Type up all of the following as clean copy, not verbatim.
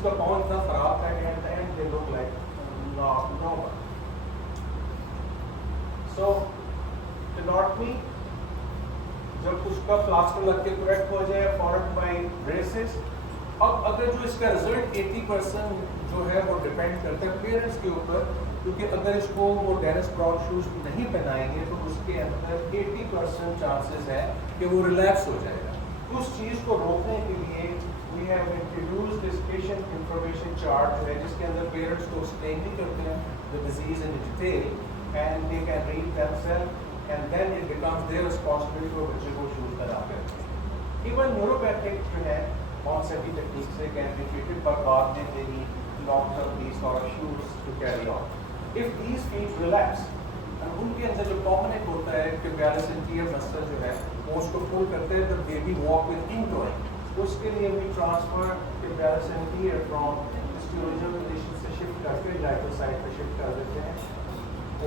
उसका पाँव इतना खराब था and they look like normal. So tenotomy जब उसका प्लास्टर लग के करेक्ट हो जाए फॉलोड बाय ब्रेसेस. अब अगर जो इसका रिजल्ट 80% जो है वो डिपेंड करता है पेरेंट्स के ऊपर, क्योंकि अगर इसको वो डेनिस ब्राउन शूज नहीं पहनाएंगे तो उसके अंदर 80% चांसेस है कि वो रिलैप्स हो जाएगा. उस चीज़ को रोकने के लिए we have introduced this patient information chart जो है, जिसके अंदर पेरेंट्स को एक्सप्लेन भी करते हैं the disease in detail and they can read themselves and then it becomes their responsibility for बच्चे को शूज पहना कर. इवन न्यूरोपैथिक जो है कॉन्सेप्ट टेक्निक से कैन बी ट्रीटेड, पर बाद में they need long term these sort of shoes to carry on. If these feet relax, and उनके अंदर जो कॉमन एक होता है कि बैलेंस इंटीरियर मसल जो है वो उसको पुल करते हैं, the baby walk with ingrowing. उसके लिए भी ट्रांसफर के बैलेंस इंटीरियर फ्रॉम इसकी ओरिजिनल पोजीशन से शिफ्ट करके लैटरल साइड पे शिफ्ट कर देते हैं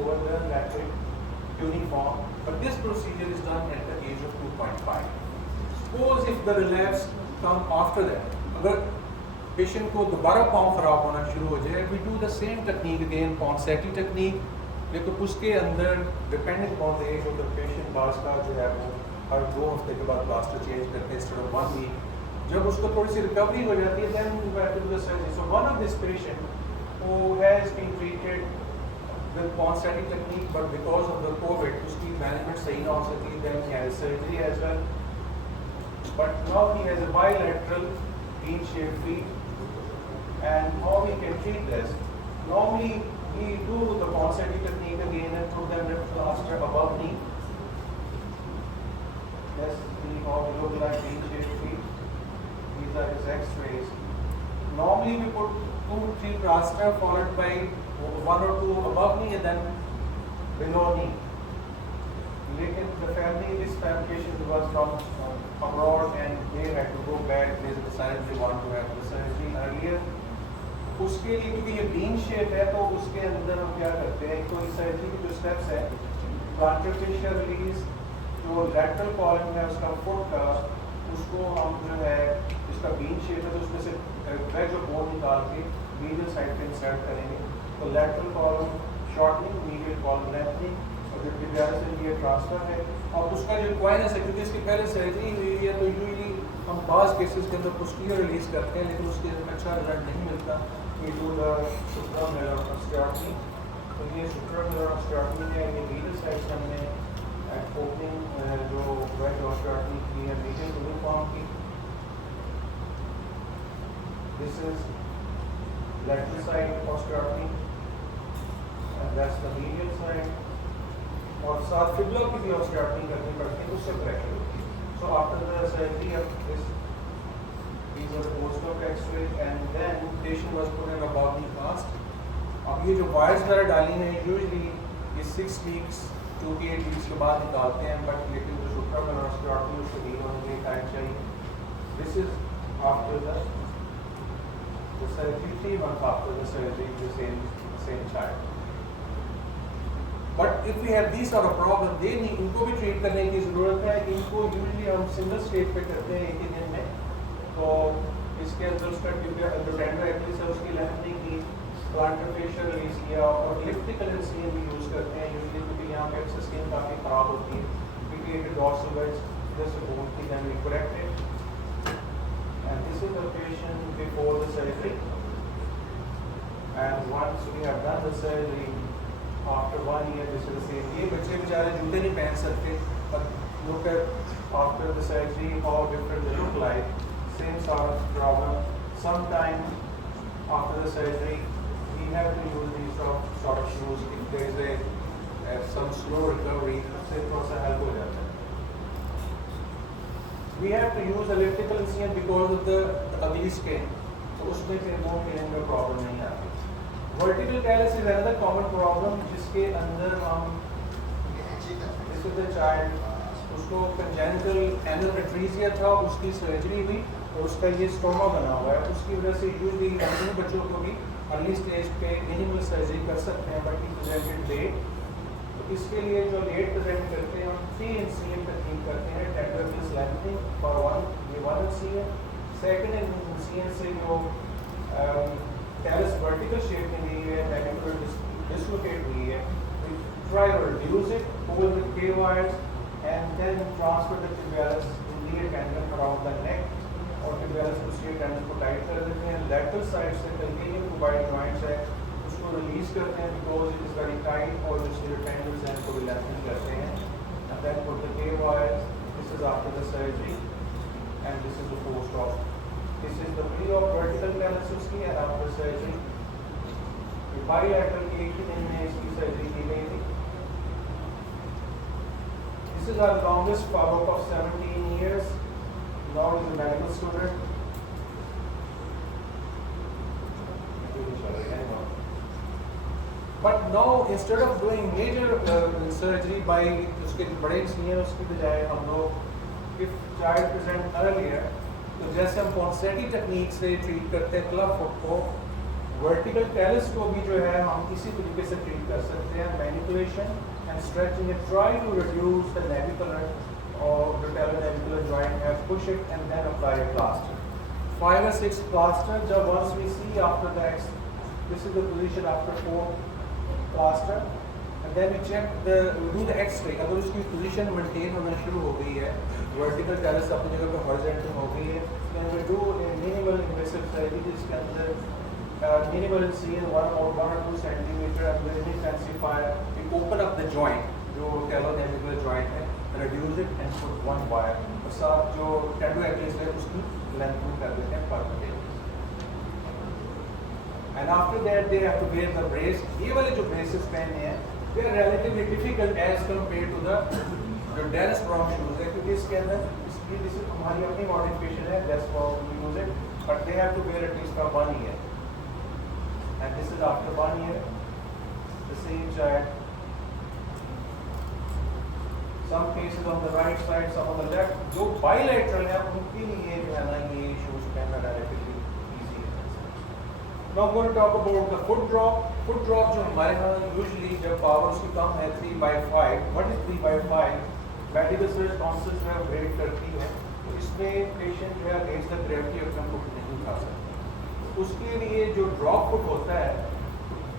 over the lateral uniform. But this procedure is done at the age of 2.5. Suppose if the relapse come after that, अगर पेशेंट को दोबारा पाँव खराब होना शुरू हो जाए, we do the same technique again, Ponseti technique. लेकिन उसके अंदर depending upon the age of the patient बास का जो है वो हर 2 हफ्ते के बाद प्लास्टर चेंज करते हैं इंस्टेड ऑफ 1 वीक. जब उसको थोड़ी सी रिकवरी हो जाती है then we have to do the surgery. So one of this patient who has been treated with Ponseti technique but because of the Covid उसकी मैनेजमेंट सही ना हो सकी, then he has surgery as well. But now he has a bilateral bean shaped feet. And how we can treat this? Normally, we do the Ponseti technique again and put them with plaster above knee. Let's see how they look like bean-shaped feet. These are his X-rays. Normally, we put 2-3 plaster followed by 1 or 2 above knee and then below knee. Lekin the family, this patient was from abroad and they had to go back. They decided they want to have the surgery earlier. उसके लिए क्योंकि ये bean shape है तो उसके अंदर हम क्या करते हैं, तो इस सर्जरी की जो स्टेप्स है, प्लांटर फेशियल रिलीज, जो लैटरल कॉलम है उसका फुट का, उसको हम जो है इसका बीन शेप है तो उसमें से वेज और बोन निकाल के मीडियल साइड पे इंसर्ट करेंगे. तो lateral column shortening, medial column lengthening और जो डिब्यारस ये ट्रांसफर है. और उसका जो क्वाइनस है क्योंकि इसकी पहले सर्जरी हुई है तो यूजली हम बाज़ केसेस के अंदर पोस्टीरियर रिलीज करते हैं, लेकिन उसके अच्छा रिजल्ट नहीं मिलता. We do the supranuclear osteotomy. तो ये supranuclear osteotomy है, ये मीडियल साइड से हमने ओपनिंग जो वेज osteotomy की है मीडियल यूनिफॉर्म की. This is lateral side osteotomy and that's the medial side. और साथ फिबुला की भी osteotomy करनी पड़ती है, उससे फ्रैक्चर होती है. So after the surgery of this, these are the post-op X-rays and then patient was put in a Bobby cast. अब ये जो वायर्स वगैरह डाली हैं यूजली ये 6 वीक्स to 8 वीक्स के बाद निकालते हैं, बट लेकिन जो सुप्रानुक्लेर ऑस्टियोटॉमी उसको हील होने के लिए टाइम चाहिए. This is after the surgery, 3 months after the surgery, the same child. But if we have this sort of problem they नहीं, इनको भी ट्रीट करने की ज़रूरत है. इनको यूजली हम सिंगल स्टेज पे करते हैं एक ही दिन में. तो इसके अंदर उसका जो टेंडर एक्लिस है उसकी लेंथनिंग की, प्लांटर फेशियल रिलीज किया और इलिप्टिकल इंसिजन भी यूज़ करते हैं यूजली क्योंकि यहाँ पे एक्सेस स्किन काफ़ी ख़राब होती है. क्योंकि डॉर्सल वेज जैसे बोन की then we correct it and this is the patient before the surgery and once we have done the surgery after 1 year this is the same. ये बच्चे बेचारे जूते नहीं पहन सकते, but look at after the surgery how different they look like. Same sort of problem. Sometimes after the surgery, we have to use these sort of shoes if there is some slow recovery. उससे थोड़ा सा help हो जाता है. We have to use elliptical incision because of the ugly skin. तो उसमें फिर वो feeling का problem नहीं आती. Vertical callus is another common problem जिसके अंदर हम this is the child उसको congenital anal atresia था, उसकी सर्जरी हुई और उसका ये स्टोमा बना हुआ है. उसकी वजह से यूजली हम बच्चों को भी अर्ली स्टेज पे मिनिमल सर्जरी कर सकते हैं, बट ही प्रेजेंटेड लेट. तो इसके लिए जो लेट प्रेजेंट करते हैं हम 3 इंसिजन टेक्निक करते हैं. Tendon lengthening for 1 incision. Second incision से जो tibialis interior tendon around the neck और tibialis posterior टेंडन को टाइट कर देते हैं। लेटरल साइड से calcaneum cuboid जॉइंट्स है उसको रिलीज करते हैं because it is very tight और जो टेंडन्स हैं उनको रिलैक्सिंग करते हैं। And then put the K wires. This is after the surgery and this is the post op. This is the pre-op vertical callus उसकी and after surgery. Bilateral एक ही दिन में इसकी सर्जरी की गई थी। This is our longest follow-up of 17 years. Now is a medical student. But now instead of doing major surgery by उसके बड़े इंजीनियर उसकी बजाय हम लोग if child present earlier तो जैसे हम पॉन्सेटी टेक्निक से ट्रीट करते हैं क्लब फुट को वर्टिकल कैलस को भी जो है हम इसी तरीके से ट्रीट कर सकते हैं manipulation and stretching it try to reduce the navicular और the navicular joint and push it and then apply a plaster. 5 or 6 plaster जब once we see after that this is the position after 4 plaster and then we check we do the x-ray अगर उसकी position maintain होना शुरू हो गई है vertical callus अपनी जगह पे horizontal हो गई है then we do a minimal invasive surgery जिसके अंदर minimal incision 1 or 2 centimeter and we intensify we open up the joint जो talonavicular joint है reduce it and put one wire और साथ जो tendinoacheus है उसकी length में कर देते हैं perpendicular and after that they have to wear the brace ये वाले जो braces पहने हैं they are relatively difficult as compared to the जो Dennis Brown shoes है क्योंकि इसके अंदर इसकी this is हमारी अपनी modification है that's why we use it but they have to wear at least for 1 year and this is after 1 year the same child some cases on the right side, some on the left. जो bilateral है उनके लिए जो है ना ये shoes पहनना relatively easy है। Now I'm going to talk about the foot drop. Foot drop जो हमारे यहाँ usually जब power उसकी कम है 3/5. What is 3/5? Medical research council जो है grade करती है तो इसमें patient जो है against the gravity अपना foot नहीं उठा सकता। उसके लिए जो drop foot होता है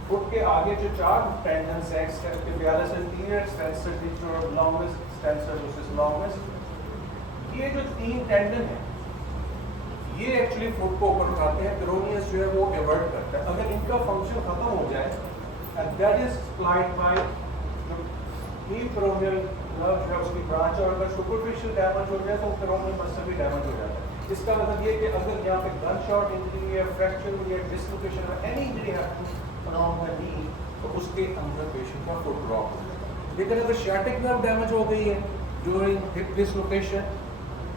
फुट के आगे जो 4 टेंडन्स हैं tibialis anterior extensor digitorum longus extensor versus longus ये जो 3 टेंडन हैं ये एक्चुअली फुट को ऊपर उठाते हैं पेरोनियस जो है वो एवर्ट करता है अगर इनका फंक्शन खत्म हो जाए and that is supplied by जो नी पेरोनियल नर्व है उसकी ब्रांच और अगर सुपरफिशियल डैमेज हो जाए तो पेरोनियल मसल भी डैमेज हो जाता है इसका मतलब ये कि अगर यहाँ पे गन शॉट इंजरी है फ्रैक्चर हुई है डिसलोकेशन है एनी इंजरी है तो उसके अंदर पेशेंट का फुट ड्रॉप हो जाता है लेकिन अगर sciatic nerve डैमेज हो गई है ड्यूरिंग हिप डिसलोकेशन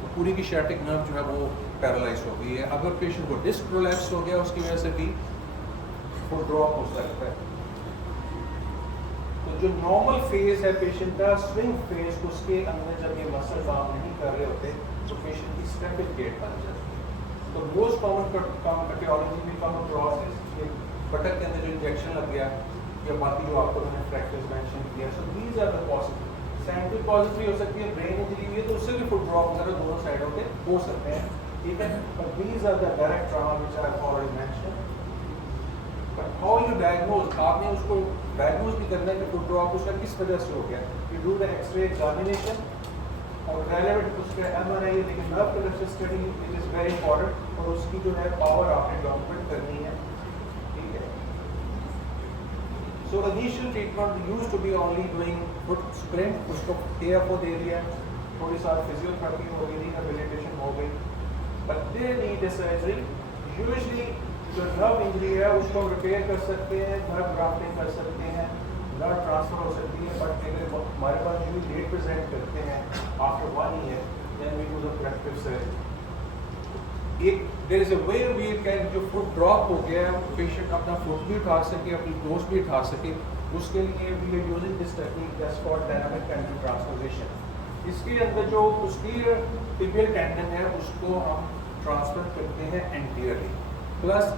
तो पूरी की sciatic nerve जो है वो पैरालाइज हो गई है अगर पेशेंट को डिस्क प्रोलैप्स हो गया उसकी वजह से भी फुट ड्रॉप हो सकता है तो जो नॉर्मल फेज है पेशेंट का स्विंग फेज उसके अंदर जब ये मसल काम नहीं कर रहे होते तो पेशेंट की स्टेपिक गेट बन जाती है तो मोस्ट कॉमन etiology में कम प्रोसेस बटक के अंदर जो इंजेक्शन लग गया या बाकी जो आपको मैंने फ्रैक्चर्स मेंशन किया so these are the possible central cause भी हो सकती है ब्रेन इंजरी हुई है तो उससे भी फुट ड्रॉप वगैरह दोनों साइडों पे हो सकते हैं ठीक है but these are the direct trauma which I have already mention but how you diagnose आपने उसको डायग्नोज भी करना है कि फुट ड्रॉप उसका किस वजह से हो गया you do the x ray examination और रेलेवेंट उसके एमआरआई लेकिन nerve conduction study it is very important और उसकी जो है पावर आपने डॉक्यूमेंट करनी है So initial treatment used to be only doing foot sprint, उसको KFO दे दिया, थोड़ी सा physiotherapy हो गई, rehabilitation हो गई, but they need a surgery. Usually जो nerve injury है उसको repair कर सकते हैं, nerve grafting कर सकते हैं, nerve transfer हो सकती है, but अगर हमारे पास usually late present करते हैं after 1 year, then we do the corrective surgery. एक there is a way we can जो फुट ड्रॉप हो गया पेशेंट अपना फुट भी उठा सके अपनी टोस भी उठा सके उसके लिए we are using this technique that's called dynamic tendon transposition इसके अंदर जो पोस्टीरियर टिबियल टेंडन है उसको हम ट्रांसफर करते हैं एंटीरियरली प्लस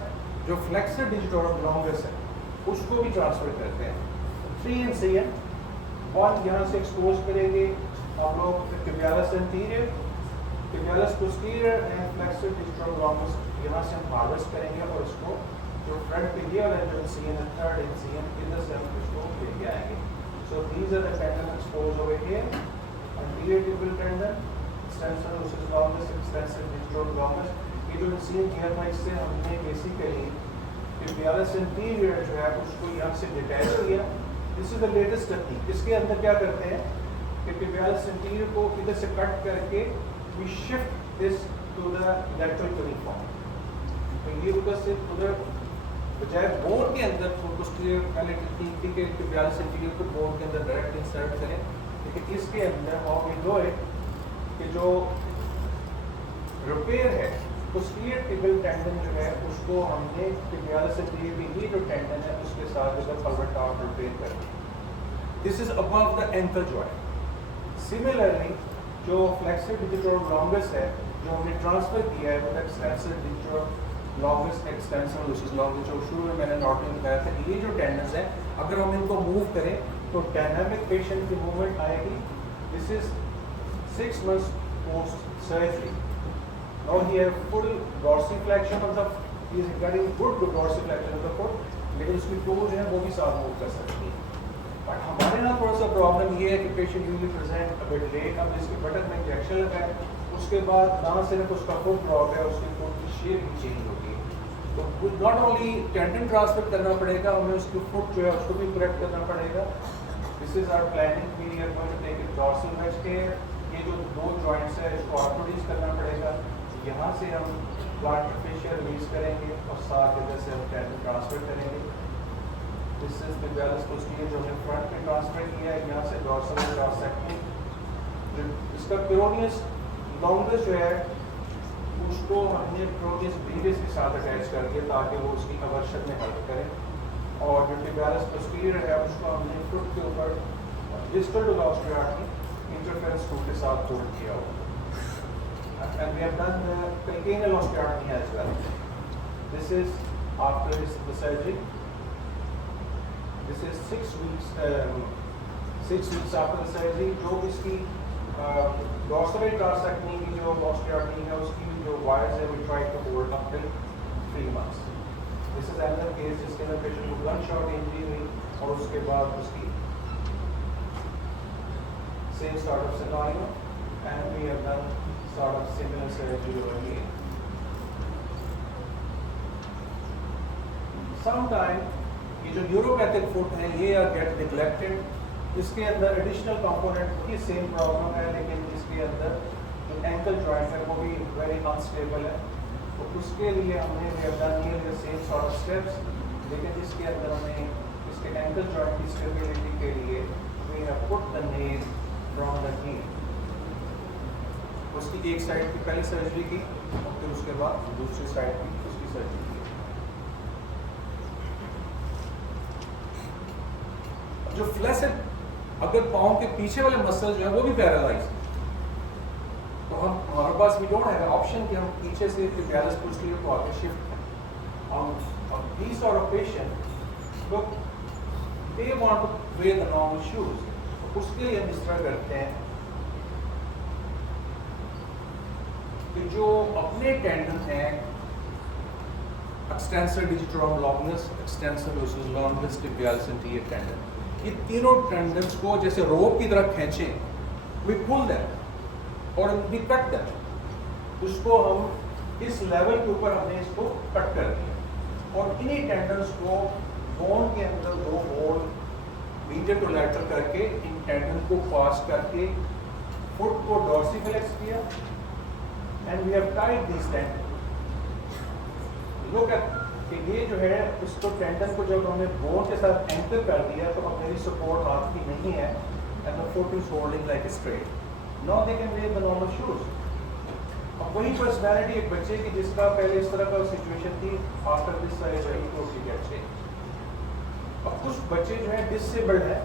जो फ्लेक्सर डिजिटोरम लॉन्गस है उसको भी ट्रांसफर करते हैं 3 इंसिजन 1 यहाँ से एक्सपोज करेंगे हम लोग tibialis anterior tibialis posterior and flexor digitorum longus यहाँ से हम हार्वेस्ट करेंगे और इसको जो फ्रंट tibial है जो इनसिजन है थर्ड इनसिजन इधर से हम इसको लेके आएंगे so these are the tendon exposed over here anterior tibial tendon extensor versus longest, extensor digital longest. ये जो सीन किया था इससे हमने बेसिकली tibialis anterior जो है उसको यहाँ से डिटैच किया. This is the latest technique. इसके अंदर क्या करते हैं कि tibialis anterior को इधर से कट करके we shift this to the lateral cuneiform. तो ये उधर से उधर बजाय बोन के अंदर posterior पहले टेक्निक थी कि tibialis anterior को बोन के अंदर डायरेक्ट इंसर्ट करें, लेकिन इसके अंदर how we do it कि जो रिपेयर है posterior tibial tendon जो है उसको हमने tibialis anterior की ये जो टेंडन है उसके साथ इधर pelvic top रिपेयर कर दिया. This is above the ankle joint. Similarly जो flexor digitorum longus है जो हमने ट्रांसफर किया है वो extensor digitorum longus extensor versus longus जो शुरू में मैंने नॉर्मली बताया था ये जो टेंडन्स है अगर हम इनको मूव करें तो डायनामिक पेशेंट की मूवमेंट आएगी. This is 6 months post surgery. Now he has full dorsiflexion of the he is getting good dorsiflexion of the foot, लेकिन उसकी टोज है वो भी साथ मूव कर सकती है. बट हमारे यहाँ थोड़ा सा प्रॉब्लम ये है कि patient usually present a bit late. अब इसके बटन में इंजेक्शन लगा है उसके बाद ना सिर्फ उसका फुट ड्रॉप है उसकी फुट की शेप भी चेंज होगी. तो नॉट ओनली टेंडन ट्रांसफर करना पड़ेगा हमें उसकी फुट जो है उसको भी करेक्ट करना पड़ेगा. This is our planning. We are going to take it dorsal west care. ये जो दो जॉइंट्स है इसको ऑर्थोडीज करना पड़ेगा. यहाँ से हम प्लांटर फेशियल रिलीज करेंगे और साथ इधर से हम टेंडन ट्रांसफर करेंगे. This is the balance posterior जो हमने फ्रंट में ट्रांसफर किया है. यहाँ से डॉर्सल में ट्रांसफर इसका पेरोनियस लॉन्गेस्ट जो है उसको हमने पेरोनियस ब्रीवियस के साथ अटैच करके ताकि वो उसकी अवर्शन में हेल्प करें. और जो टिबियालिस पोस्टीरियर है उसको हमने फुट के ऊपर डिस्टल टू द ऑस्टियोआर्टरी इंटरफेरेंस स्क्रू के साथ होल्ड किया हुआ. And we have done the calcaneal osteotomy as well. This is after the surgery. This is 6 weeks after the surgery. जो इसकी dorsal transectomy की जो osteotomy है उसकी जो wires है we try to hold up till 3 months. This is another case जिसके अंदर patient को gunshot injury हुई और उसके बाद उसकी same sort of scenario and we have done sort of similar surgery over here. Sometime ये जो न्यूरोपैथिक फुट है ये आर गेट निगलेक्टेड. इसके अंदर एडिशनल कंपोनेंट की सेम प्रॉब्लम है लेकिन इसके अंदर जो एंकल जॉइंट है वो भी वेरी अनस्टेबल है. तो उसके लिए हमने the same sort of steps लेकिन इसके अंदर हमें इसके एंकल जॉइंट की स्टेबिलिटी के लिए we have put the knees from the knee. उसकी एक साइड की पहले सर्जरी की और फिर उसके बाद दूसरी साइड की उसकी सर्जरी की. जो फ्लैसेट अगर पाँव के पीछे वाले मसल जो है वो भी पैरालाइज तो हम हमारे पास वी डोंट हैव ऑप्शन कि हम पीछे से tibialis posterior को आगे शिफ्ट करें. These sort of patient look they want to wear the normal shoes. उसके लिए हम इस तरह करते हैं कि जो अपने टेंडन हैं extensor digitorum longus, extensor versus longus tibialis anterior tendon, ये तीनों टेंडन्स को जैसे रोप की तरह खींचें. we pull them और we cut them. उसको हम इस लेवल के ऊपर हमने इसको कट कर दिया और इन्हीं टेंडन्स को बोन के अंदर दो होल मीडियल टू लैटरल करके इन टेंडन को पास करके फुट को डॉर्सिफलेक्स किया and we have tied these tendons. Look at कि ये जो है इसको टेंडन को जब हमने बोन के साथ एंकर कर दिया तो अब मेरी सपोर्ट हाथ की नहीं है and the foot is holding like straight. Now they can wear the normal shoes. अब वही पर्सनैलिटी एक बच्चे की जिसका पहले इस तरह का सिचुएशन थी आफ्टर दिस सर्जरी तो शी गेट चेंज. अब कुछ बच्चे जो है डिसेबल्ड है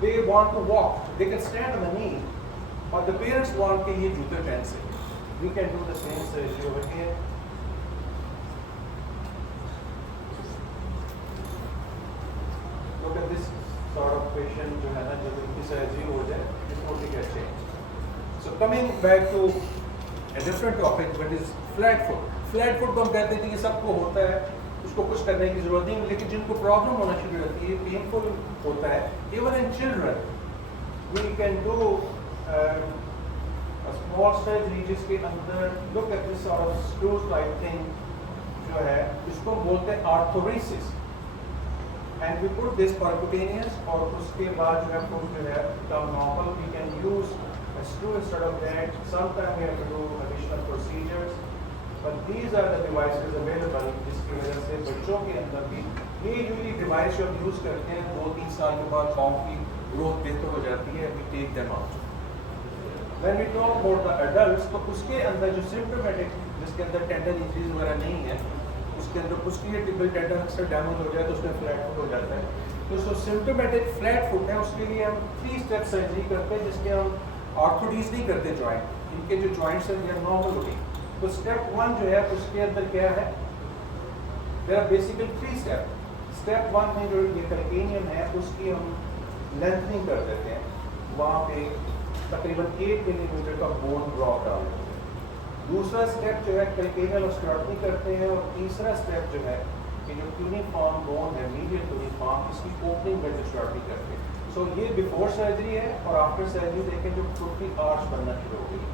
they want to walk, they can stand on the knee और the parents want कि ये जूते पहन सके. We can do the same surgery over here. Look at this sort of patient जो है ना जब इनकी सर्जरी हो जाए before they get changed. So coming back to a different topic, but is flat foot. Flat foot को हम कहते हैं कि सबको होता है, उसको कुछ करने की जरूरत नहीं, लेकिन जिनको प्रॉब्लम होना शुरू होती है, पेनफुल होता है. Even in children, we can do small surgery जिसके अंदर look at this sort of screw type thing जो है इसको बोलते हैं arthroereisis and we put this percutaneous और उसके बाद जो है फुट जो है come normal we can use screw instead of that. Sometimes we have to do additional procedures, but these are the devices available जिसकी वजह से बच्चों के अंदर भी ये यूजली डिवाइस जो हम यूज़ करते हैं 2-3 साल के बाद पाँव की ग्रोथ बेहतर हो जाती है we take them out. When we talk about the adults तो उसके अंदर जो symptomatic जिसके अंदर टेंडन इंजरीज वगैरह नहीं है उसके अंदर उसकी टिबियल टेंडन अक्सर डैमेज हो जाए तो उसमें फ्लैट फुट हो जाता है तो जो सिम्टोमेटिक फ्लैट फुट है उसके लिए हम 3 स्टेप सर्जरी करते हैं जिसके हम ऑर्थोडीज नहीं करते जॉइंट इनके जो जॉइंट्स हैं ये नॉर्मल होती तो स्टेप 1 जो है उसके अंदर क्या है there are basically 3 step step 1 में जो ये कैल्केनियम है उसकी हम लेंथनिंग कर देते हैं वहाँ पे तकरीबन 8 मिलीमीटर का बोन ड्रॉप डाल देते हैं दूसरा स्टेप जो है कैल्केनियल ऑस्टियोटॉमी करते हैं और तीसरा स्टेप जो है कि जो क्यूनिफॉर्म बोन है मीडियल क्यूनिफॉर्म इसकी ओपनिंग में ऑस्टियोटॉमी करते हैं सो ये बिफोर सर्जरी है और आफ्टर सर्जरी देखें जो फुट की आर्च बनना शुरू हो गई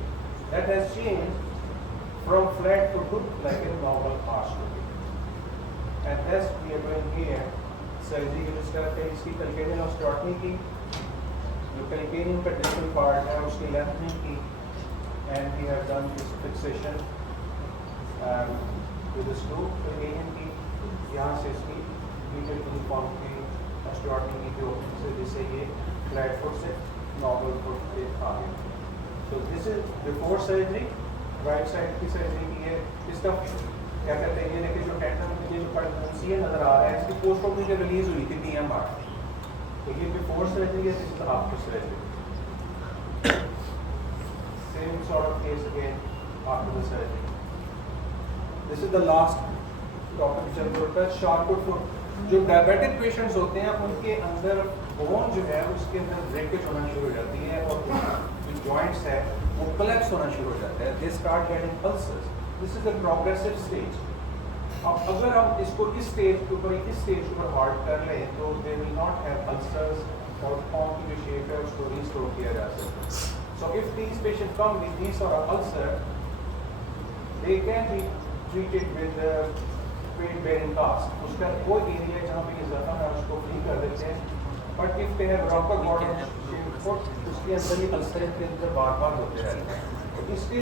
that has change from flat to good like a normal arch looking and that's we are doing here surgery के जिस तरह पे इसकी कैल्केनियल ऑस्टियोटॉमी की जो कैल्केनियम का डिस्टल पार्ट है उसकी लेंथनिंग की and we have done this fixation with the screw calcaneum की यहाँ से इसकी मीडियल यूनिफॉर्म की ऑस्टियोटॉमी की ओपनिंग से जिससे ये फ्लैट फुट से नॉर्मल फुट पे आ गया so this is before surgery right side की सर्जरी की है इसका क्या कहते हैं ये देखिए जो टेंडन में ये जो परमेंसी नजर आ रहा है इसकी पोस्ट ऑपरेटिव जो रिलीज हुई थी PMR तो ये बिफोर सर्जरी है this is after surgery same sort of case again after the surgery this is the last topic चल रहा है शॉर्ट फुट जो डायबिटिक पेशेंट्स होते हैं उनके अंदर बोन जो है उसके अंदर ब्रेकेज होना शुरू हो जाती है और जो जॉइंट्स है वो कोलैप्स होना शुरू हो जाता है they start getting ulcers this is a progressive stage अब अगर हम इसको इस स्टेज के ऊपर इस स्टेज के ऊपर हार्ट कर लें तो they will not have ulcers और पाँव की जो शेप है उसको रिस्टोर किया जा सकता है so if these patient come with this और ulcer they can be treated with pain bearing cast उसका कोई एरिया जहाँ पे ये जख्म है उसको फ्री कर देते हैं but if they have rocker bottom foot उसके अंदर ही अल्सर के अंदर बार बार होते रहते हैं तो इसलिए